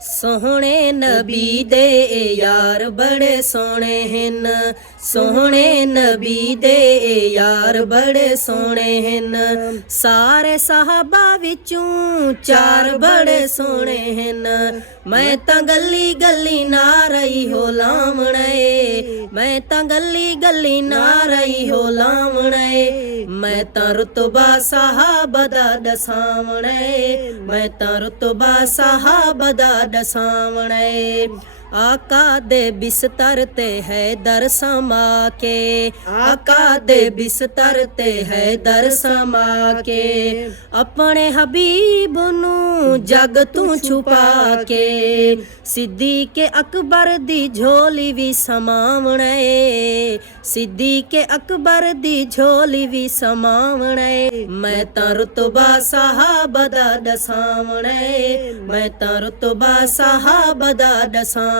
ਸੋਹਣੇ ਨਬੀ ਦੇ ਯਾਰ ਬੜੇ ਸੋਹਣੇ ਹਨ। ਸੋਹਣੇ ਨਬੀ ਦੇ ਯਾਰ ਬੜੇ ਸੋਹਣੇ ਹਨ। ਸਾਰੇ ਸਹਾਬਾ ਵਿੱਚੋਂ ਚਾਰ ਬੜੇ ਸੋਹਣੇ ਹਨ। ਮੈਂ ਤਾਂ ਗੱਲੀ ਗੱਲੀ ਨਾ ਰਹੀ ਹੋ ਲਾਵਣੇ, ਮੈਂ ਤਾਂ ਗੱਲੀ ਗੱਲੀ ਨਾ ਰਹੀ ਹੋ ਲਾਵਣੇ। ਮੈਂ ਤਾਂ ਰੁਤਬਾ ਸਾਹਬ ਦਾ ਦਸਾਵਣੇ, ਮੈਂ ਤਾਂ ਰੁਤਬਾ ਸਾਹਬ ਦਾ ਦਸਾਵਣੇ। ਆਕਾ ਦੇ ਬਿਸਤਰ ਤੇ ਹੈ ਦਰ ਸਮਾ ਕੇ, ਆਕਾ ਦੇ ਬਿਸਤਰ ਤੇ ਹੈ ਦਰ ਸਮਾ ਕੇ। ਆਪਣੇ ਹਬੀਬ ਨੂੰ ਜਗ ਤੂੰ ਛੁਪਾ ਕੇ, ਸਿੱਦੀਕੇ ਅਕਬਰ ਦੀ ਝੋਲੀ ਵੀ ਸਮਾਵਣੇ, ਸਿੱਦੀਕੇ ਅਕਬਰ ਦੀ ਝੋਲੀ ਵੀ ਸਮਾਵਣੇ। ਮੈਂ ਤਾਂ ਰੁਤਬਾ ਸਾਹਬ ਦਾ ਦਸਾਵਣੇ, ਮੈਂ ਤਾਂ ਰੁਤਬਾ ਸਾਹਬ ਦਾ ਦਸਾਵਣੇ।